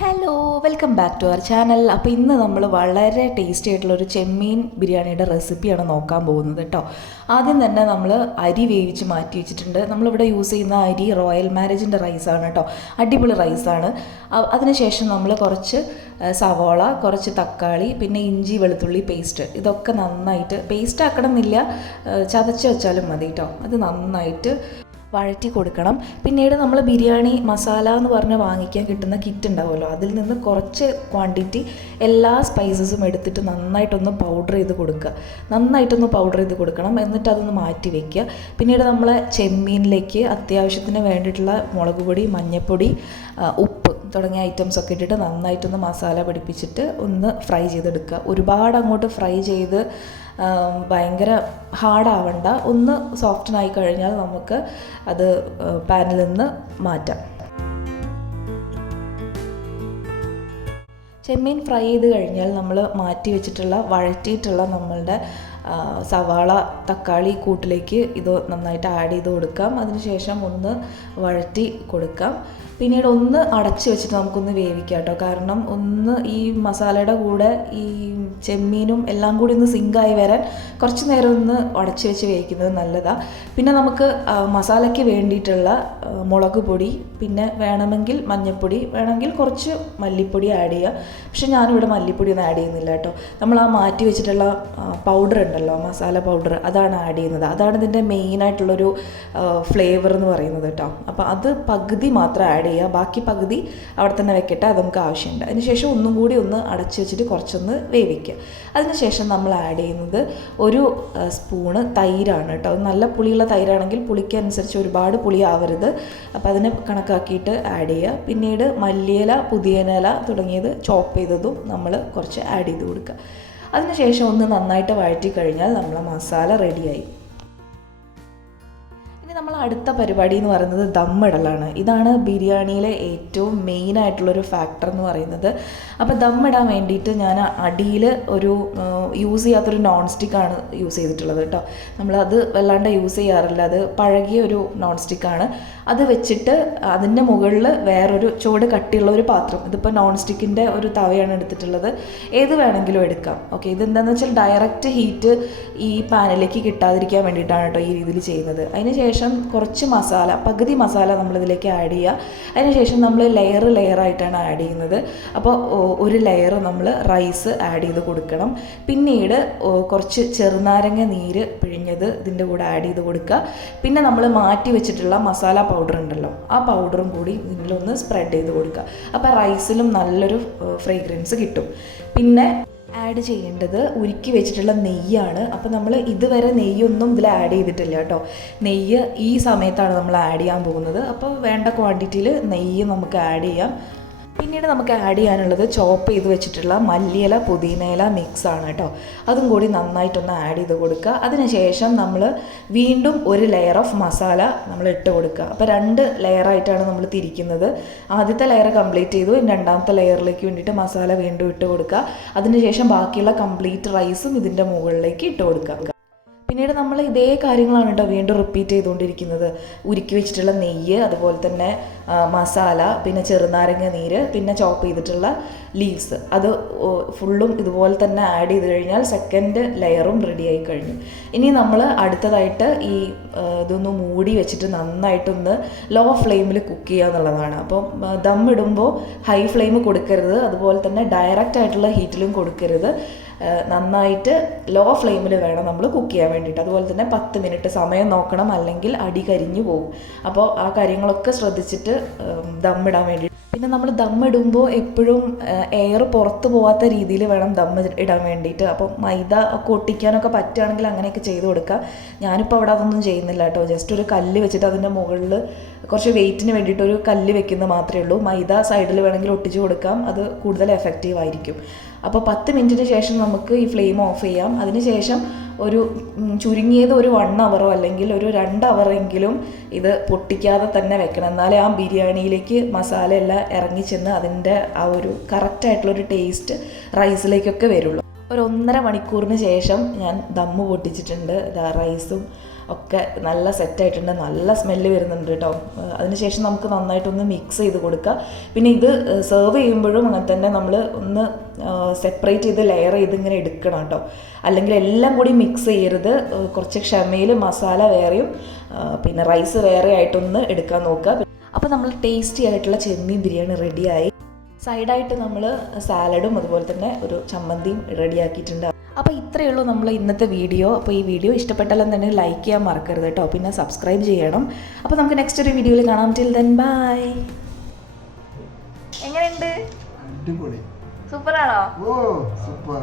Hello, welcome back to our channel. അപ്പോൾ ഇന്ന് നമ്മൾ വളരെ ടേസ്റ്റി ആയിട്ടുള്ളൊരു ചെമ്മീൻ ബിരിയാണിയുടെ റെസിപ്പിയാണ് നോക്കാൻ പോകുന്നത് കേട്ടോ. ആദ്യം തന്നെ നമ്മൾ അരി വേവിച്ച് മാറ്റി വെച്ചിട്ടുണ്ട്. നമ്മളിവിടെ യൂസ് ചെയ്യുന്ന അരി റോയൽ മാരേജിൻ്റെ റൈസാണ് കേട്ടോ. അടിപൊളി റൈസാണ്. അതിനുശേഷം നമ്മൾ കുറച്ച് സവോള, കുറച്ച് തക്കാളി, പിന്നെ ഇഞ്ചി വെളുത്തുള്ളി പേസ്റ്റ്, ഇതൊക്കെ നന്നായിട്ട് പേസ്റ്റ് ആക്കണം എന്നില്ല, ചതച്ച് വെച്ചാലും മതി കേട്ടോ. അത് നന്നായിട്ട് വഴറ്റി കൊടുക്കണം. പിന്നീട് നമ്മൾ ബിരിയാണി മസാല എന്ന് പറഞ്ഞ് വാങ്ങിക്കാൻ കിട്ടുന്ന കിറ്റ് ഉണ്ടാവുമല്ലോ, അതിൽ നിന്ന് കുറച്ച് ക്വാണ്ടിറ്റി എല്ലാ സ്പൈസസും എടുത്തിട്ട് നന്നായിട്ടൊന്ന് പൗഡർ ചെയ്ത് കൊടുക്കണം. എന്നിട്ട് അതൊന്ന് മാറ്റി വയ്ക്കുക. പിന്നീട് നമ്മൾ ചെമ്മീനിലേക്ക് അത്യാവശ്യത്തിന് വേണ്ടിയിട്ടുള്ള മുളക് പൊടി, മഞ്ഞൾപ്പൊടി, ഉപ്പ് തുടങ്ങിയ ഐറ്റംസൊക്കെ ഇട്ടിട്ട് നന്നായിട്ടൊന്ന് മസാല പിടിപ്പിച്ചിട്ട് ഒന്ന് ഫ്രൈ ചെയ്തെടുക്കുക. ഒരുപാട് അങ്ങോട്ട് ഫ്രൈ ചെയ്ത് ഭയങ്കര ഹാർഡാവണ്ട, ഒന്ന് സോഫ്റ്റനായി കഴിഞ്ഞാൽ നമുക്ക് അത് പാനിൽ നിന്ന് മാറ്റാം. ചെമ്മീൻ ഫ്രൈ ചെയ്ത് കഴിഞ്ഞാൽ നമ്മൾ മാറ്റി വെച്ചിട്ടുള്ള വഴറ്റിയിട്ടുള്ള നമ്മളുടെ സവാള, തക്കാളി കൂട്ടിലേക്ക് ഇത് നന്നായിട്ട് ആഡ് ചെയ്ത് കൊടുക്കാം. അതിനുശേഷം ഒന്ന് വഴറ്റി കൊടുക്കാം. പിന്നീട് ഒന്ന് അടച്ച് വെച്ചിട്ട് നമുക്കൊന്ന് വേവിക്കാം കേട്ടോ. കാരണം ഒന്ന് ഈ മസാലയുടെ കൂടെ ഈ ചെമ്മീനും എല്ലാം കൂടി ഒന്ന് സിങ്കായി വരാൻ കുറച്ച് നേരം ഒന്ന് അടച്ച് വെച്ച് വേവിക്കുന്നത് നല്ലതാണ്. പിന്നെ നമുക്ക് മസാലയ്ക്ക് വേണ്ടിയിട്ടുള്ള മുളക് പൊടി, പിന്നെ വേണമെങ്കിൽ മഞ്ഞൾപ്പൊടി, വേണമെങ്കിൽ കുറച്ച് മല്ലിപ്പൊടി ആഡ് ചെയ്യുക. പക്ഷെ ഞാനിവിടെ മല്ലിപ്പൊടി ഒന്നും ആഡ് ചെയ്യുന്നില്ല കേട്ടോ. നമ്മൾ ആ മാറ്റി വെച്ചിട്ടുള്ള പൗഡർ ഉണ്ടല്ലോ, മസാല പൗഡർ, അതാണ് ആഡ് ചെയ്യുന്നത്. അതാണ് ഇതിൻ്റെ മെയിനായിട്ടുള്ളൊരു ഫ്ലേവർ എന്ന് പറയുന്നത് കേട്ടോ. അപ്പോൾ അത് പകുതി മാത്രം ആഡ് ചെയ്യുക, ബാക്കി പകുതി അവിടെ തന്നെ വെക്കട്ടെ, അത് നമുക്ക് ആവശ്യമുണ്ട്. അതിനുശേഷം ഒന്നും കൂടി ഒന്ന് അടച്ച് വെച്ചിട്ട് കുറച്ചൊന്ന് വേവിക്കുക. അതിനുശേഷം നമ്മൾ ആഡ് ചെയ്യുന്നത് ഒരു സ്പൂണ് തൈരാണ് കേട്ടോ. നല്ല പുളിയുള്ള തൈരാണെങ്കിൽ പുളിക്കനുസരിച്ച് ഒരുപാട് പുളി ആവരുത്, അപ്പോൾ അതിനെ കണക്കാക്കിയിട്ട് ആഡ് ചെയ്യുക. പിന്നീട് മല്ലിയില, പുതിയനില തുടങ്ങിയത് ചോപ്പ് ചെയ്തതും നമ്മൾ കുറച്ച് ആഡ് ചെയ്ത് കൊടുക്കുക. അതിനുശേഷം ഒന്ന് നന്നായിട്ട് വഴറ്റി കഴിഞ്ഞാൽ നമ്മളെ മസാല റെഡിയായി. നമ്മൾ അടുത്ത പരിപാടി എന്ന് പറയുന്നത് ദമ്മിടലാണ്. ഇതാണ് ബിരിയാണിയിലെ ഏറ്റവും മെയിനായിട്ടുള്ളൊരു ഫാക്ടർ എന്ന് പറയുന്നത്. അപ്പോൾ ദമ്മിടാൻ വേണ്ടിയിട്ട് ഞാൻ അടിയിൽ ഒരു യൂസ് ചെയ്യാത്തൊരു നോൺ സ്റ്റിക്കാണ് യൂസ് ചെയ്തിട്ടുള്ളത് കേട്ടോ. നമ്മളത് വല്ലാണ്ട് യൂസ് ചെയ്യാറില്ല, അത് പഴകിയ ഒരു നോൺ സ്റ്റിക്കാണ്. അത് വെച്ചിട്ട് അതിൻ്റെ മുകളിൽ വേറൊരു ചുവട് കട്ടിയുള്ള ഒരു പാത്രം, ഇതിപ്പോൾ നോൺ സ്റ്റിക്കിൻ്റെ ഒരു തവയാണ് എടുത്തിട്ടുള്ളത്, ഏത് വേണമെങ്കിലും എടുക്കാം. ഓക്കെ, ഇതെന്താണെന്ന് വെച്ചാൽ ഡയറക്റ്റ് ഹീറ്റ് ഈ പാനിലേക്ക് കിട്ടാതിരിക്കാൻ വേണ്ടിയിട്ടാണ് കേട്ടോ ഈ രീതിയിൽ ചെയ്യുന്നത്. അതിന് ശേഷം കുറച്ച് മസാല, പകുതി മസാല നമ്മളിതിലേക്ക് ആഡ് ചെയ്യുക. അതിനുശേഷം നമ്മൾ ലെയറായിട്ടാണ് ആഡ് ചെയ്യുന്നത്. അപ്പോൾ ഒരു ലെയർ നമ്മൾ റൈസ് ആഡ് ചെയ്ത് കൊടുക്കണം. പിന്നീട് കുറച്ച് ചെറുനാരങ്ങ നീര് പിഴിഞ്ഞത് ഇതിൻ്റെ കൂടെ ആഡ് ചെയ്ത് കൊടുക്കുക. പിന്നെ നമ്മൾ മാറ്റി വെച്ചിട്ടുള്ള മസാല പൗഡർ ഉണ്ടല്ലോ, ആ പൗഡറും കൂടി ഇതിലൊന്ന് സ്പ്രെഡ് ചെയ്ത് കൊടുക്കുക. അപ്പോൾ റൈസിലും നല്ലൊരു ഫ്രേഗ്രൻസ് കിട്ടും. പിന്നെ ആഡ് ചെയ്യേണ്ടത് ഉരുക്കി വെച്ചിട്ടുള്ള നെയ്യാണ്. അപ്പോൾ നമ്മൾ ഇതുവരെ നെയ്യൊന്നും ഇതിൽ ആഡ് ചെയ്തിട്ടില്ല കേട്ടോ. നെയ്യ് ഈ സമയത്താണ് നമ്മൾ ആഡ് ചെയ്യാൻ പോകുന്നത്. അപ്പോൾ വേണ്ട ക്വാണ്ടിറ്റിയിൽ നെയ്യ് നമുക്ക് ആഡ് ചെയ്യാം. പിന്നീട് നമുക്ക് ആഡ് ചെയ്യാനുള്ളത് ചോപ്പ് ചെയ്ത് വെച്ചിട്ടുള്ള മല്ലിയില, പുതിനയില മിക്സാണ് കേട്ടോ. അതും കൂടി നന്നായിട്ടൊന്ന് ആഡ് ചെയ്ത് കൊടുക്കുക. അതിനുശേഷം നമ്മൾ വീണ്ടും ഒരു ലെയർ ഓഫ് മസാല നമ്മൾ ഇട്ട് കൊടുക്കുക. അപ്പോൾ 2 ലെയറായിട്ടാണ് നമ്മൾ തിരിക്കുന്നത്. ആദ്യത്തെ ലെയർ കംപ്ലീറ്റ് ചെയ്തു, രണ്ടാമത്തെ ലെയറിലേക്ക് വേണ്ടിയിട്ട് മസാല വീണ്ടും ഇട്ട് കൊടുക്കുക. അതിനുശേഷം ബാക്കിയുള്ള കംപ്ലീറ്റ് റൈസും ഇതിൻ്റെ മുകളിലേക്ക് ഇട്ട് കൊടുക്കുക. പിന്നീട് നമ്മൾ ഇതേ കാര്യങ്ങളാണ് കേട്ടോ വീണ്ടും റിപ്പീറ്റ് ചെയ്തുകൊണ്ടിരിക്കുന്നത്. ഉരുക്കി വെച്ചിട്ടുള്ള നെയ്യ്, അതുപോലെ തന്നെ മസാല, പിന്നെ ചെറുനാരങ്ങ നീര്, പിന്നെ ചോപ്പ് ചെയ്തിട്ടുള്ള ലീവ്സ്, അത് ഫുള്ളും ഇതുപോലെ തന്നെ ആഡ് ചെയ്ത് കഴിഞ്ഞാൽ സെക്കൻഡ് ലെയറും റെഡി ആയി കഴിഞ്ഞു. ഇനി നമ്മൾ അടുത്തതായിട്ട് ഈ ഇതൊന്ന് മൂടി വെച്ചിട്ട് നന്നായിട്ടൊന്ന് ലോ ഫ്ലെയിമിൽ കുക്ക് ചെയ്യുക എന്നുള്ളതാണ്. അപ്പം ദം ഇടുമ്പോൾ ഹൈ ഫ്ലെയിം കൊടുക്കരുത്, അതുപോലെ തന്നെ ഡയറക്റ്റ് ആയിട്ടുള്ള ഹീറ്റിലും കൊടുക്കരുത്. നന്നായിട്ട് ലോ ഫ്ലെയിമിൽ വേണം നമ്മൾ കുക്ക് ചെയ്യാൻ വേണ്ടിയിട്ട്. അതുപോലെ തന്നെ 10 മിനിറ്റ് സമയം നോക്കണം, അല്ലെങ്കിൽ അടി കരിഞ്ഞു പോകും. അപ്പോൾ ആ കാര്യങ്ങളൊക്കെ ശ്രദ്ധിച്ചിട്ട് ദമ്മിടാൻ വേണ്ടി. പിന്നെ നമ്മൾ ദമ്മിടുമ്പോൾ എപ്പോഴും എയർ പുറത്ത് പോകാത്ത രീതിയിൽ വേണം ദമ്മ് ഇടാൻ വേണ്ടിയിട്ട്. അപ്പോൾ മൈദ ഒക്കെ ഒട്ടിക്കാനൊക്കെ പറ്റുകയാണെങ്കിൽ അങ്ങനെയൊക്കെ ചെയ്ത് കൊടുക്കുക. ഞാനിപ്പോൾ അവിടെ അതൊന്നും ചെയ്യുന്നില്ല കേട്ടോ. ജസ്റ്റ് ഒരു കല്ല് വെച്ചിട്ട് അതിൻ്റെ മുകളിൽ കുറച്ച് വെയിറ്റിന് വേണ്ടിയിട്ട് ഒരു കല്ല് വെക്കുന്നത് മാത്രമേ ഉള്ളൂ. മൈദ സൈഡിൽ വേണമെങ്കിൽ ഒട്ടിച്ച് കൊടുക്കാം, അത് കൂടുതൽ എഫക്റ്റീവ് ആയിരിക്കും. അപ്പോൾ 10 മിനിറ്റിന് ശേഷം നമുക്ക് ഈ ഫ്ലെയിം ഓഫ് ചെയ്യാം. അതിനുശേഷം ഒരു ചുരുങ്ങിയത് ഒരു 1 അവറോ അല്ലെങ്കിൽ ഒരു 2 അവറെങ്കിലും ഇത് പൊട്ടിക്കാതെ തന്നെ വെക്കണം. എന്നാലേ ആ ബിരിയാണിയിലേക്ക് മസാല എല്ലാം ഇറങ്ങിച്ചെന്ന് അതിൻ്റെ ആ ഒരു കറക്റ്റായിട്ടുള്ളൊരു ടേസ്റ്റ് റൈസിലേക്കൊക്കെ വരുള്ളൂ. ഒരു 1.5 മണിക്കൂറിന് ശേഷം ഞാൻ ദമ്മ് പൊട്ടിച്ചിട്ടുണ്ട്. റൈസും ഒക്കെ നല്ല സെറ്റായിട്ടുണ്ട്, നല്ല സ്മെല്ല് വരുന്നുണ്ട് കേട്ടോ. അതിനുശേഷം നമുക്ക് നന്നായിട്ടൊന്ന് മിക്സ് ചെയ്ത് കൊടുക്കുക. പിന്നെ ഇത് സെർവ് ചെയ്യുമ്പോഴും അങ്ങനെ തന്നെ നമ്മൾ ഒന്ന് സെപ്പറേറ്റ് ചെയ്ത് ലെയർ ചെയ്ത് ഇങ്ങനെ എടുക്കണം കേട്ടോ. അല്ലെങ്കിൽ എല്ലാം കൂടി മിക്സ് ചെയ്യരുത്. കുറച്ച് ക്ഷമയിൽ മസാല വേറെയും പിന്നെ റൈസ് വേറെ ആയിട്ടൊന്ന് എടുക്കാൻ നോക്കുക. അപ്പോൾ നമ്മൾ ടേസ്റ്റി ആയിട്ടുള്ള ചെമ്മീൻ ബിരിയാണി റെഡിയായി. സൈഡായിട്ട് നമ്മൾ സാലഡും അതുപോലെ തന്നെ ഒരു ചമ്മന്തിയും റെഡിയാക്കിയിട്ടുണ്ട്. അപ്പോൾ ഇത്രയേ ഉള്ളൂ നമ്മൾ ഇന്നത്തെ വീഡിയോ. അപ്പോൾ ഈ വീഡിയോ ഇഷ്ടപ്പെട്ടാലും തന്നെ ലൈക്ക് ചെയ്യാൻ മറക്കരുത് കേട്ടോ. പിന്നെ സബ്സ്ക്രൈബ് ചെയ്യണം. അപ്പോൾ നമുക്ക് നെക്സ്റ്റ് ഒരു വീഡിയോയിൽ കാണാം. Till then bye. എങ്ങനെയുണ്ട്? സൂപ്പറാണോ? ഓ സൂപ്പർ.